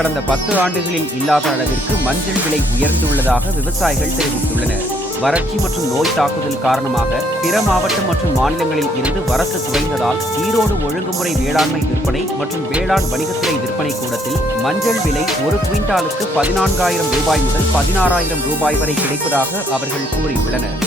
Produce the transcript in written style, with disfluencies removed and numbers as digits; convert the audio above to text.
கடந்த 10 ஆண்டுகளில் இல்லாத அளவிற்கு மஞ்சள் விலை உயர்ந்துள்ளதாக விவசாயிகள் தெரிவித்துள்ளனர். வறட்சி மற்றும் நோய் தாக்குதல் காரணமாக பிற மாவட்டம் மற்றும் மாநிலங்களில் இருந்து வரத்து குறைந்ததால் ஈரோடு ஒழுங்குமுறை வேளாண்மை விற்பனை மற்றும் வேளாண் வணிகத்துறை விற்பனை கூடத்தில் மஞ்சள் விலை ஒரு குவிண்டாலுக்கு 14,000 ரூபாய் முதல் 16,000 ரூபாய் வரை கிடைப்பதாக அவர்கள் கூறியுள்ளனர்.